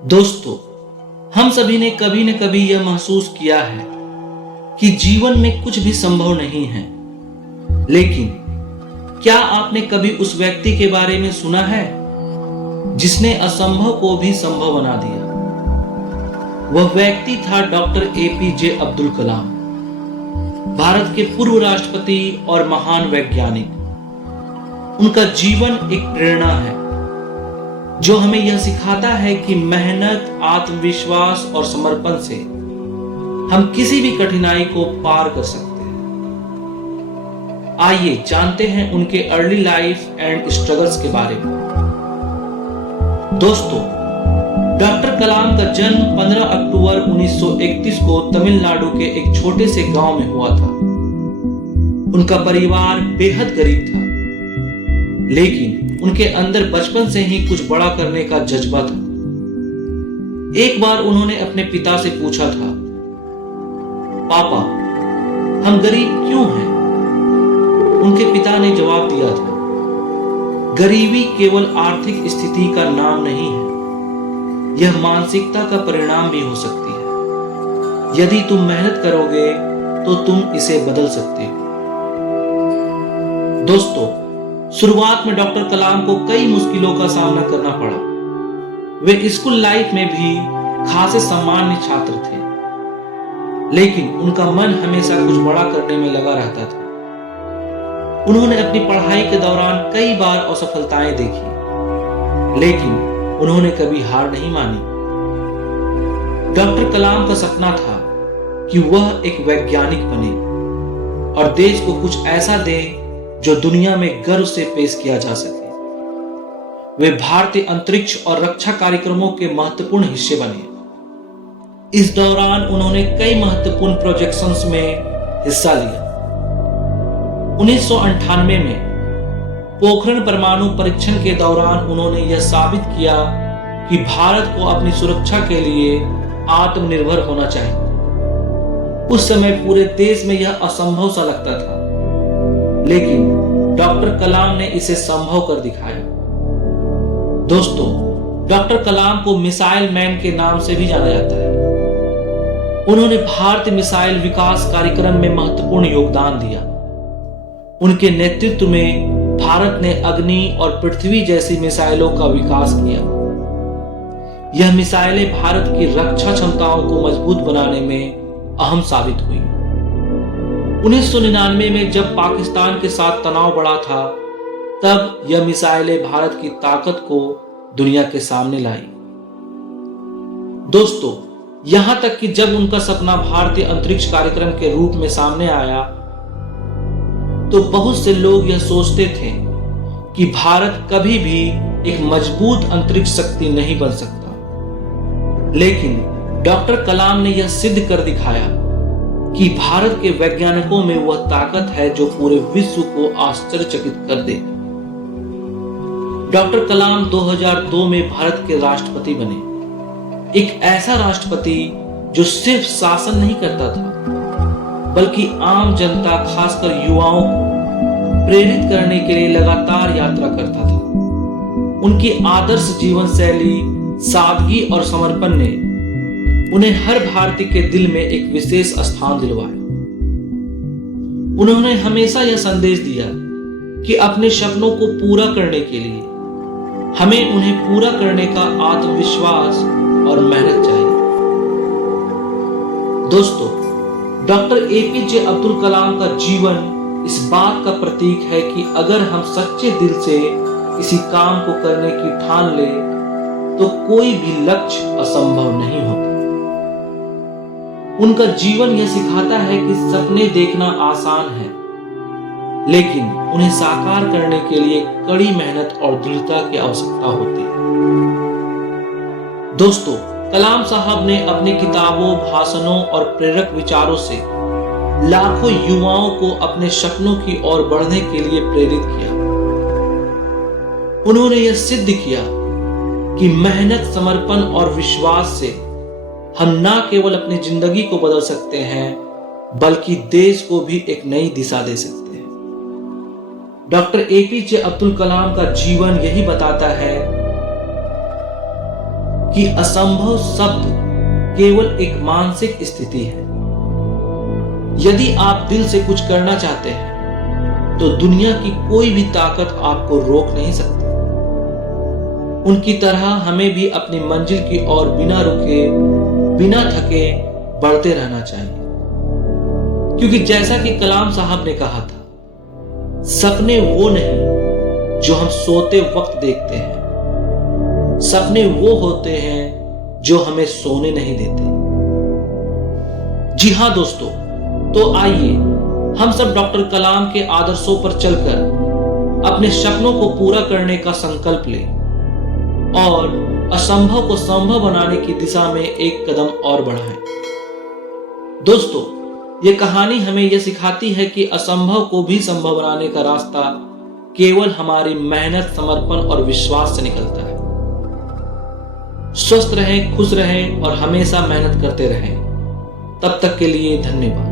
दोस्तों, हम सभी ने कभी न कभी यह महसूस किया है कि जीवन में कुछ भी संभव नहीं है। लेकिन क्या आपने कभी उस व्यक्ति के बारे में सुना है जिसने असंभव को भी संभव बना दिया? वह व्यक्ति था डॉक्टर एपीजे अब्दुल कलाम, भारत के पूर्व राष्ट्रपति और महान वैज्ञानिक। उनका जीवन एक प्रेरणा है जो हमें यह सिखाता है कि मेहनत, आत्मविश्वास और समर्पण से हम किसी भी कठिनाई को पार कर सकते हैं। आइए जानते हैं उनके अर्ली लाइफ एंड स्ट्रगल्स के बारे में। दोस्तों, डॉक्टर कलाम का जन्म 15 अक्टूबर 1931 को तमिलनाडु के एक छोटे से गांव में हुआ था। उनका परिवार बेहद गरीब था, लेकिन उनके अंदर बचपन से ही कुछ बड़ा करने का जज्बा था। एक बार उन्होंने अपने पिता से पूछा था, पापा, हम गरीब क्यों हैं? उनके पिता ने जवाब दिया था, गरीबी केवल आर्थिक स्थिति का नाम नहीं है, यह मानसिकता का परिणाम भी हो सकती है। यदि तुम मेहनत करोगे तो तुम इसे बदल सकते हो। दोस्तों, शुरुआत में डॉक्टर कलाम को कई मुश्किलों का सामना करना पड़ा। वे स्कूल लाइफ में भी खासे सामान्य छात्र थे, लेकिन उनका मन हमेशा कुछ बड़ा करने में लगा रहता था। उन्होंने अपनी पढ़ाई के दौरान कई बार असफलताएं देखी, लेकिन उन्होंने कभी हार नहीं मानी। डॉक्टर कलाम का सपना था कि वह एक वैज्ञानिक बने और देश को कुछ ऐसा दे जो दुनिया में गर्व से पेश किया जा सके। वे भारतीय अंतरिक्ष और रक्षा कार्यक्रमों के महत्वपूर्ण हिस्से बने। इस दौरान उन्होंने कई महत्वपूर्ण प्रोजेक्ट्स में हिस्सा लिया। 1998 में पोखरण परमाणु परीक्षण के दौरान उन्होंने यह साबित किया कि भारत को अपनी सुरक्षा के लिए आत्मनिर्भर होना चाहिए। उस समय पूरे देश में यह असंभव सा लगता था, लेकिन डॉक्टर कलाम ने इसे संभव कर दिखाया। दोस्तों, डॉक्टर कलाम को मिसाइल मैन के नाम से भी जाना जाता है। उन्होंने भारतीय मिसाइल विकास कार्यक्रम में महत्वपूर्ण योगदान दिया। उनके नेतृत्व में भारत ने अग्नि और पृथ्वी जैसी मिसाइलों का विकास किया। यह मिसाइलें भारत की रक्षा क्षमताओं को मजबूत बनाने में अहम साबित हुई। 1999 में जब पाकिस्तान के साथ तनाव बढ़ा था, तब यह मिसाइलें भारत की ताकत को दुनिया के सामने लाई। दोस्तों, यहां तक कि जब उनका सपना भारतीय अंतरिक्ष कार्यक्रम के रूप में सामने आया, तो बहुत से लोग यह सोचते थे कि भारत कभी भी एक मजबूत अंतरिक्ष शक्ति नहीं बन सकता। लेकिन डॉक्टर कलाम ने यह सिद्ध कर दिखाया कि भारत के वैज्ञानिकों में वह ताकत है जो पूरे विश्व को आश्चर्यचकित कर दे। डॉक्टर कलाम 2002 में भारत के राष्ट्रपति बने। एक ऐसा राष्ट्रपति जो सिर्फ शासन नहीं करता था, बल्कि आम जनता, खासकर युवाओं को प्रेरित करने के लिए लगातार यात्रा करता था। उनकी आदर्श जीवन शैली, सादगी और समर्पण ने उन्हें हर भारतीय के दिल में एक विशेष स्थान दिलवाया। उन्होंने हमेशा यह संदेश दिया कि अपने सपनों को पूरा करने के लिए हमें उन्हें पूरा करने का आत्मविश्वास और मेहनत चाहिए। दोस्तों, डॉक्टर एपीजे अब्दुल कलाम का जीवन इस बात का प्रतीक है कि अगर हम सच्चे दिल से किसी काम को करने की ठान ले, तो कोई भी लक्ष्य असंभव नहीं होता। उनका जीवन यह सिखाता है कि सपने देखना आसान है, लेकिन उन्हें साकार करने के लिए कड़ी मेहनत और दृढ़ता की आवश्यकता होती है। दोस्तों, कलाम साहब ने अपनी किताबों, भाषणों और प्रेरक विचारों से लाखों युवाओं को अपने सपनों की ओर बढ़ने के लिए प्रेरित किया। उन्होंने यह सिद्ध किया कि मेहनत, समर्पण और विश्वास से हम न केवल अपनी जिंदगी को बदल सकते हैं, बल्कि देश को भी एक नई दिशा दे सकते हैं। डॉक्टर एपीजे अब्दुल कलाम का जीवन यही बताता है कि असंभव शब्द केवल एक मानसिक स्थिति है। यदि आप दिल से कुछ करना चाहते हैं तो दुनिया की कोई भी ताकत आपको रोक नहीं सकती। उनकी तरह हमें भी अपनी मंजिल की ओर बिना रुके, बिना थके बढ़ते रहना चाहिए। क्योंकि जैसा कि कलाम साहब ने कहा था, सपने वो नहीं जो हम सोते वक्त देखते हैं, सपने वो होते हैं जो हमें सोने नहीं देते। जी हां दोस्तों, तो आइए हम सब डॉक्टर कलाम के आदर्शों पर चलकर अपने सपनों को पूरा करने का संकल्प लें और असंभव को संभव बनाने की दिशा में एक कदम और बढ़ाएं। दोस्तों, ये कहानी हमें यह सिखाती है कि असंभव को भी संभव बनाने का रास्ता केवल हमारी मेहनत, समर्पण और विश्वास से निकलता है। स्वस्थ रहें, खुश रहें और हमेशा मेहनत करते रहें। तब तक के लिए धन्यवाद।